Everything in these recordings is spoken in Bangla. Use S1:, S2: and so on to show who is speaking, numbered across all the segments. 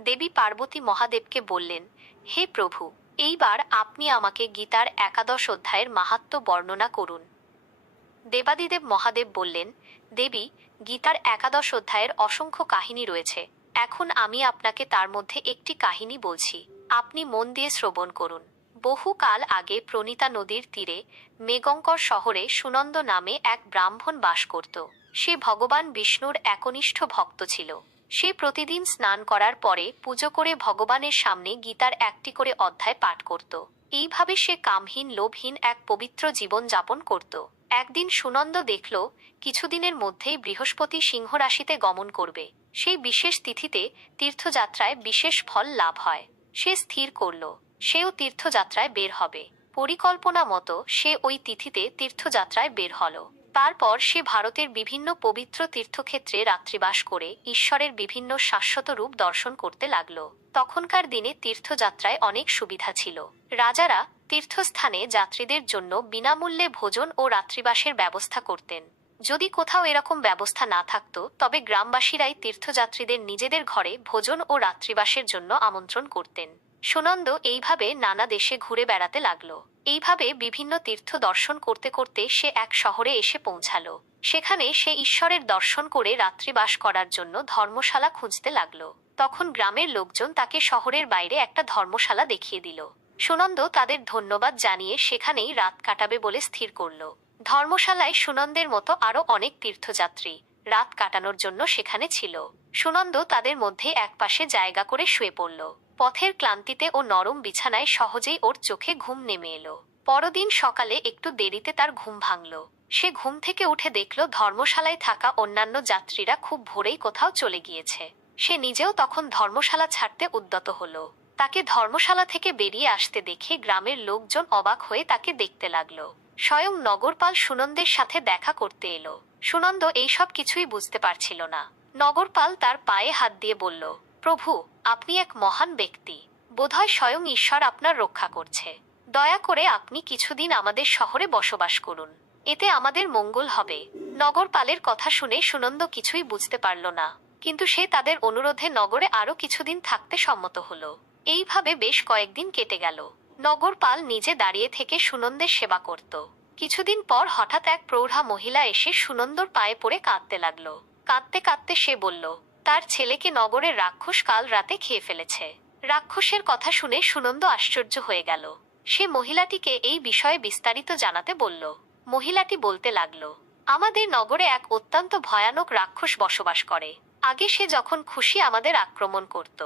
S1: দেবী পার্বতী মহাদেবকে বললেন, হে প্রভু, এইবার আপনি আমাকে গীতার একাদশ অধ্যায়ের মাহাত্ম্য বর্ণনা করুন। দেবাদিদেব মহাদেব বললেন, দেবী, গীতার একাদশ অধ্যায়ের অসংখ্য কাহিনী রয়েছে। এখন আমি আপনাকে তার মধ্যে একটি কাহিনী বলছি। আপনি মন দিয়ে শ্রবণ করুন। বহুকাল আগে প্রণীতা নদীর তীরে মেগঙ্কর শহরে সুনন্দ নামে এক ব্রাহ্মণ বাস করত। সে ভগবান বিষ্ণুর একনিষ্ঠ ভক্ত ছিল। সে প্রতিদিন স্নান করার পরে পুজো করে ভগবানের সামনে গীতার একটি করে অধ্যায় পাঠ করত। এইভাবে সে কামহীন, লোভহীন এক পবিত্র জীবন যাপন করত। একদিন সুনন্দ দেখল, কিছুদিনের মধ্যেই বৃহস্পতি সিংহ রাশিতে গমন করবে। সেই বিশেষ তিথিতে তীর্থযাত্রায় বিশেষ ফল লাভ হয়। সে স্থির করল, সেও তীর্থযাত্রায় বের হবে। পরিকল্পনা মতো সে ওই তিথিতে তীর্থযাত্রায় বের হলো। তারপর সে ভারতের বিভিন্ন পবিত্র তীর্থক্ষেত্রে রাত্রিবাস করে ঈশ্বরের বিভিন্ন শাশ্বত রূপ দর্শন করতে লাগল। তখনকার দিনে তীর্থযাত্রায় অনেক সুবিধা ছিল। রাজারা তীর্থস্থানে যাত্রীদের জন্য বিনামূল্যে ভোজন ও রাত্রিবাসের ব্যবস্থা করতেন। যদি কোথাও এরকম ব্যবস্থা না থাকত, তবে গ্রামবাসীরাই তীর্থযাত্রীদের নিজেদের ঘরে ভোজন ও রাত্রিবাসের জন্য আমন্ত্রণ করতেন। সুনন্দ এইভাবে নানা দেশে ঘুরে বেড়াতে লাগল। এইভাবে বিভিন্ন তীর্থ দর্শন করতে করতে সে এক শহরে এসে পৌঁছালো। সেখানে সে ঈশ্বরের দর্শন করে রাত্রিবাস করার জন্য ধর্মশালা খুঁজতে লাগল। তখন গ্রামের লোকজন তাকে শহরের বাইরে একটা ধর্মশালা দেখিয়ে দিল। সুনন্দ তাদের ধন্যবাদ জানিয়ে সেখানেই রাত কাটাবে বলে স্থির করল। ধর্মশালায় সুনন্দের মতো আরও অনেক তীর্থযাত্রী রাত কাটানোর জন্য সেখানে ছিল। সুনন্দ তাদের মধ্যে একপাশে জায়গা করে শুয়ে পড়ল। পথের ক্লান্তিতে ও নরম বিছানায় সহজেই ওর চোখে ঘুম নেমে এলো। পরদিন সকালে একটু দেরিতে তার ঘুম ভাঙল। সে ঘুম থেকে উঠে দেখল ধর্মশালায় থাকা অন্যান্য যাত্রীরা খুব ভোরেই কোথাও চলে গিয়েছে। সে নিজেও তখন ধর্মশালা ছাড়তে উদ্যত হলো। তাকে ধর্মশালা থেকে বেরিয়ে আসতে দেখে গ্রামের লোকজন অবাক হয়ে তাকে দেখতে লাগল। স্বয়ং নগরপাল সুনন্দের সাথে দেখা করতে এলো। সুনন্দ এইসব কিছুই বুঝতে পারছিল না। নগরপাল তার পায়ে হাত দিয়ে বলল, প্রভু আপনি এক মহান ব্যক্তি। বোধহয় স্বয়ং ঈশ্বর আপনার রক্ষা করছে। দয়া করে আপনি কিছুদিন আমাদের শহরে বসবাস করুন। এতে আমাদের মঙ্গল হবে। নগরপালের কথা শুনে সুনন্দ কিছুই বুঝতে পারল না। কিন্তু সে তাদের অনুরোধে নগরে আরও কিছুদিন থাকতে সম্মত হলো। এইভাবে বেশ কয়েকদিন কেটে গেল। নগরপাল নিজে দাঁড়িয়ে থেকে সুনন্দের সেবা করত। কিছুদিন পর হঠাৎ এক প্রৌঢ়া মহিলা এসে সুনন্দর পায়ে পড়ে কাঁদতে লাগল। কাঁদতে কাঁদতে সে বলল তার ছেলেকে নগরের রাক্ষস কাল রাতে খেয়ে ফেলেছে। রাক্ষসের কথা শুনে সুনন্দ আশ্চর্য হয়ে গেল। সে মহিলাটিকে এই বিষয়ে বিস্তারিত জানাতে বলল। মহিলাটি বলতে লাগল, আমাদের নগরে এক অত্যন্ত ভয়ানক রাক্ষস বসবাস করে। আগে সে যখন খুশি আমাদের আক্রমণ করত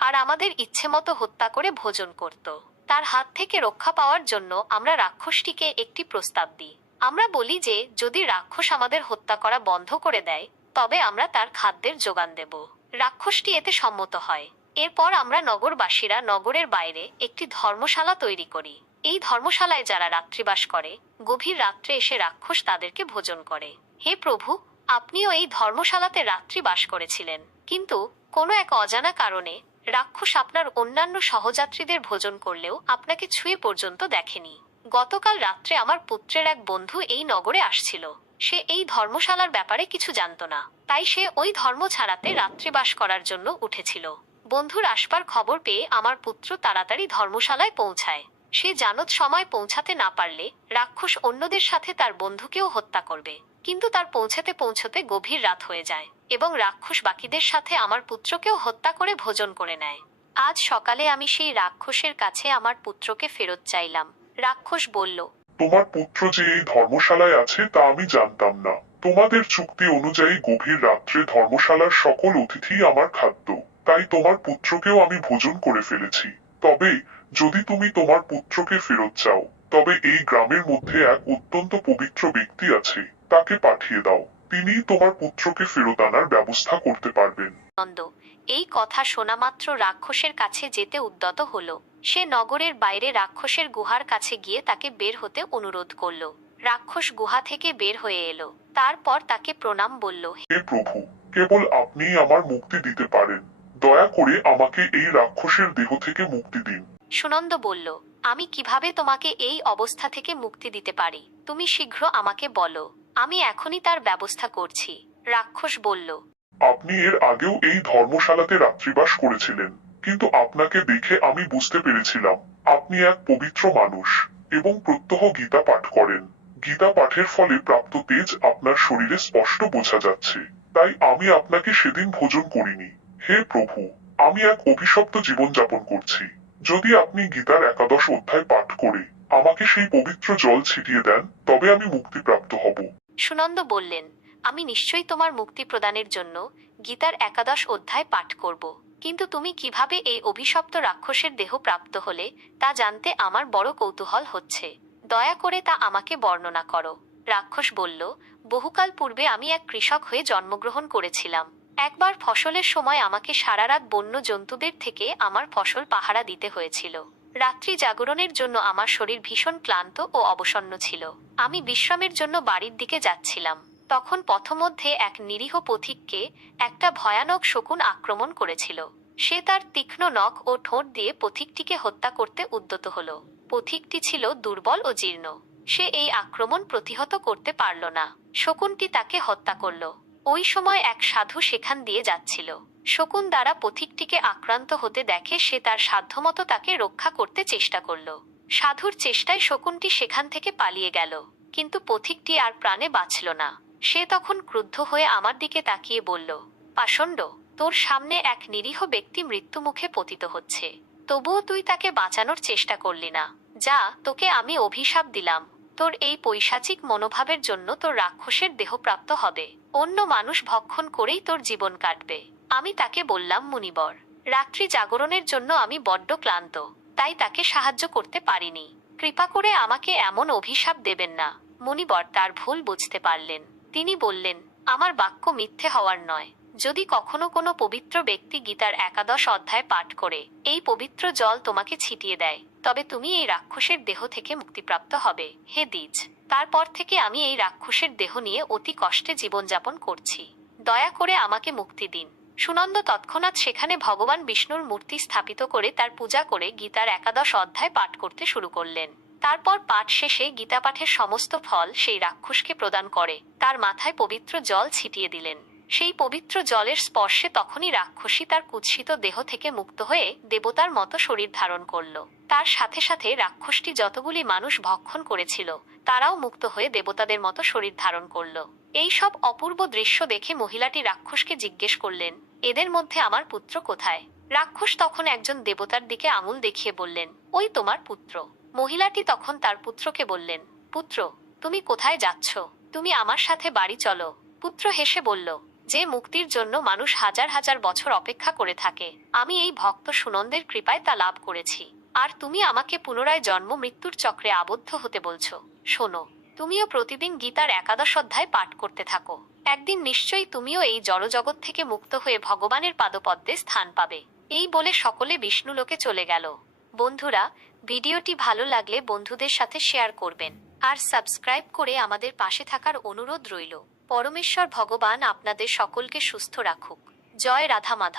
S1: আর আমাদের ইচ্ছে মতো হত্যা করে ভোজন করত। তার হাত থেকে রক্ষা পাওয়ার জন্য আমরা রাক্ষসটিকে একটি প্রস্তাব দিই। আমরা বলি যে, যদি রাক্ষস আমাদের হত্যা করা বন্ধ করে দেয় তবে আমরা তার খাদ্যের যোগান দেব। রাক্ষসটি এতে সম্মত হয়। এরপর আমরা নগরবাসীরা নগরের বাইরে একটি ধর্মশালা তৈরি করি। এই ধর্মশালায় যারা রাত্রিবাস করে, গভীর রাত্রে এসে রাক্ষস তাদেরকে ভোজন করে। হে প্রভু, আপনিও এই ধর্মশালাতে রাত্রি বাস করেছিলেন। কিন্তু কোনো এক অজানা কারণে রাক্ষস আপনার অন্যান্য সহযাত্রীদের ভোজন করলেও আপনাকে ছুঁয়ে পর্যন্ত দেখেনি। গতকাল রাত্রে আমার পুত্রের এক বন্ধু এই নগরে আসছিল। সে এই ধর্মশালার ব্যাপারে কিছু জানতো না। তাই সে ওই ধর্ম ছাড়াতে রাত্রিবাস করার জন্য উঠেছিল। বন্ধুর আসবার খবর পেয়ে আমার পুত্র তাড়াতাড়ি ধর্মশালায় পৌঁছায়। সে জানত সময় পৌঁছাতে না পারলে রাক্ষস অন্যদের সাথে তার বন্ধুকেও হত্যা করবে। কিন্তু তার পৌঁছাতে পৌঁছতে গভীর রাত হয়ে যায় এবং রাক্ষস বাকিদের সাথে আমার পুত্রকেও হত্যা করে ভোজন করে নেয়। আজ সকালে আমি সেই রাক্ষসের কাছে আমার পুত্রকে ফেরত চাইলাম। রাক্ষস বলল
S2: তোমার পুত্র যে এই ধর্মশালায় আছে তা আমি জানতাম না। তোমাদের চুক্তি অনুযায়ী গভীর রাত্রে ধর্মশালার সকল অতিথি আমার খাদ্য। তাই তোমার পুত্রকেও আমি ভোজন করে ফেলেছি। তবে যদি তুমি তোমার পুত্রকে ফেরত চাও, তবে এই গ্রামের মধ্যে এক অত্যন্ত পবিত্র ব্যক্তি আছে, তাকে পাঠিয়ে দাও। তিনি তোমার পুত্রকে ফেরত আনার ব্যবস্থা করতে পারবেন।
S1: নন্দ, এই কথা শোনা মাত্র রাক্ষসের কাছে যেতে উদ্যত হলো। সে নগরের বাইরে রাক্ষসের গুহার কাছে গিয়ে তাকে বের হতে অনুরোধ করল। রাক্ষস গুহা থেকে বের হয়ে এলো। তারপর তাকে প্রণাম বলল
S2: হে প্রভু কেবল আপনিই আমার মুক্তি দিতে পারেন। দয়া করে আমাকে এই রাক্ষসের দেহ থেকে মুক্তি দিন।
S1: সুনন্দ বলল আমি কীভাবে তোমাকে এই অবস্থা থেকে মুক্তি দিতে পারি? তুমি শীঘ্র আমাকে বলো আমি এখনই তার ব্যবস্থা করছি। রাক্ষস বলল
S2: আপনি এর আগেও এই ধর্মশালাতে রাত্রিবাস করেছিলেন। কিন্তু আপনাকে দেখে আমি বুঝতে পেরেছিলাম, আপনি এক পবিত্র মানুষ এবং প্রত্যহ গীতা পাঠ করেন। গীতা পাঠের ফলে প্রাপ্ত তেজ আপনার শরীরে স্পষ্ট বোঝা যাচ্ছে। তাই আমি আপনাকে সেদিন ভোজন করিনি। হে প্রভু, আমি এক অভিশপ্ত জীবনযাপন করছি। যদি আপনি গীতার একাদশ অধ্যায় পাঠ করে আমাকে সেই পবিত্র জল ছিটিয়ে দেন, তবে আমি মুক্তিপ্রাপ্ত হব।
S1: সুনন্দ বললেন, আমি নিশ্চয়ই তোমার মুক্তি প্রদানের জন্য গীতার একাদশ অধ্যায় পাঠ করব। কিন্তু তুমি কীভাবে এই অভিশপ্ত রাক্ষসের দেহ প্রাপ্ত হলে, তা জানতে আমার বড় কৌতূহল হচ্ছে। দয়া করে তা আমাকে বর্ণনা করো। রাক্ষস বলল, বহুকাল পূর্বে আমি এক কৃষক হয়ে জন্মগ্রহণ করেছিলাম। একবার ফসলের সময় আমাকে সারা রাত বন্য জন্তুদের থেকে আমার ফসল পাহারা দিতে হয়েছিল। রাত্রি জাগরণের জন্য আমার শরীর ভীষণ ক্লান্ত ও অবসন্ন ছিল। আমি বিশ্রামের জন্য বাড়ির দিকে যাচ্ছিলাম। তখন পথমধ্যে এক নিরীহ পথিককে একটা ভয়ানক শকুন আক্রমণ করেছিল। সে তার তীক্ষ্ণ নখ ও ঠোঁট দিয়ে পথিকটিকে হত্যা করতে উদ্যত হল। পথিকটি ছিল দুর্বল ও জীর্ণ। সে এই আক্রমণ প্রতিহত করতে পারল না। শকুনটি তাকে হত্যা করল। ওই সময় এক সাধু সেখান দিয়ে যাচ্ছিল। শকুন দ্বারা পথিকটিকে আক্রান্ত হতে দেখে সে তার সাধ্যমতো তাকে রক্ষা করতে চেষ্টা করল। সাধুর চেষ্টায় শকুনটি সেখান থেকে পালিয়ে গেল। কিন্তু পথিকটি আর প্রাণে বাঁচল না। সে তখন ক্রুদ্ধ হয়ে আমার দিকে তাকিয়ে বলল, পাষণ্ড, তোর সামনে এক নিরীহ ব্যক্তি মৃত্যুমুখে পতিত হচ্ছে। তবুও তুই তাকে বাঁচানোর চেষ্টা করলি না। যা, তোকে আমি অভিশাপ দিলাম। তোর এই পৈশাচিক মনোভাবের জন্য তোর রাক্ষসের দেহপ্রাপ্ত হবে। অন্য মানুষ ভক্ষণ করেই তোর জীবন কাটবে। আমি তাকে বললাম, মুনিবর, রাত্রি জাগরণের জন্য আমি বড্ড ক্লান্ত। তাই তাকে সাহায্য করতে পারিনি। কৃপা করে আমাকে এমন অভিশাপ দেবেন না। মুনিবর তার ভুল বুঝতে পারলেন। তিনি বললেন, আমার বাক্য মিথ্যে হওয়ার নয়। যদি কখনো কোনো পবিত্র ব্যক্তি গীতার একাদশ অধ্যায় পাঠ করে, এই পবিত্র জল তোমাকে ছিটিয়ে দেয়। তবে তুমি এই রাক্ষসের দেহ থেকে মুক্তিপ্রাপ্ত হবে। হে দ্বিজ, তারপর থেকে আমি এই রাক্ষসের দেহ নিয়ে অতি কষ্টে জীবনযাপন করছি। দয়া করে আমাকে মুক্তি দিন। সুনন্দ তৎক্ষণাৎ সেখানে ভগবান বিষ্ণুর মূর্তি স্থাপিত করে তার পূজা করে গীতার একাদশ অধ্যায় পাঠ করতে শুরু করলেন। তারপর পাঠ শেষে গীতা পাঠের সমস্ত ফল সেই রাক্ষসকে প্রদান করে। তার মাথায় পবিত্র জল ছিটিয়ে দিলেন। সেই পবিত্র জলের স্পর্শে তখনই রাক্ষসী তার কুৎসিত দেহ থেকে মুক্ত হয়ে দেবতার মতো শরীর ধারণ করল। তার সাথে সাথে রাক্ষসটি যতগুলি মানুষ ভক্ষণ করেছিল, তারাও মুক্ত হয়ে দেবতাদের মতো শরীর ধারণ করল। এই সব অপূর্ব দৃশ্য দেখে মহিলাটি রাক্ষসকে জিজ্ঞেস করলেন, এদের মধ্যে আমার পুত্র কোথায়? রাক্ষস তখন একজন দেবতার দিকে আঙুল দেখিয়ে বললেন, ওই তোমার পুত্র। মহিলাটি তখন তার পুত্রকে বললেন, পুত্র, তুমি কোথায় যাচ্ছ? তুমি আমার সাথে বাড়ি চলো। পুত্র হেসে বলল, যে মুক্তির জন্য মানুষ হাজার হাজার বছর অপেক্ষা করে থাকে, আমি এই ভক্ত সুনন্দের কৃপায় তা লাভ করেছি। আর তুমি আমাকে পুনরায় জন্ম মৃত্যুর চক্রে আবদ্ধ হতে বলছো। শোনো, তুমিও প্রতিদিন গীতার একাদশ অধ্যায় পাঠ করতে থাকো। একদিন নিশ্চয়ই তুমিও এই জড়জগৎ থেকে মুক্ত হয়ে ভগবানের পাদপদ্মে স্থান পাবে। এই বলে সকলে বিষ্ণুলোকে চলে গেল। বন্ধুরা ভিডিওটি ভালো লাগলে বন্ধুদের সাথে শেয়ার করবেন আর সাবস্ক্রাইব করে আমাদের পাশে থাকার অনুরোধ রইল। পরমেশ্বর ভগবান আপনাদের সকলকে সুস্থ রাখুক। জয় রাধা মাধব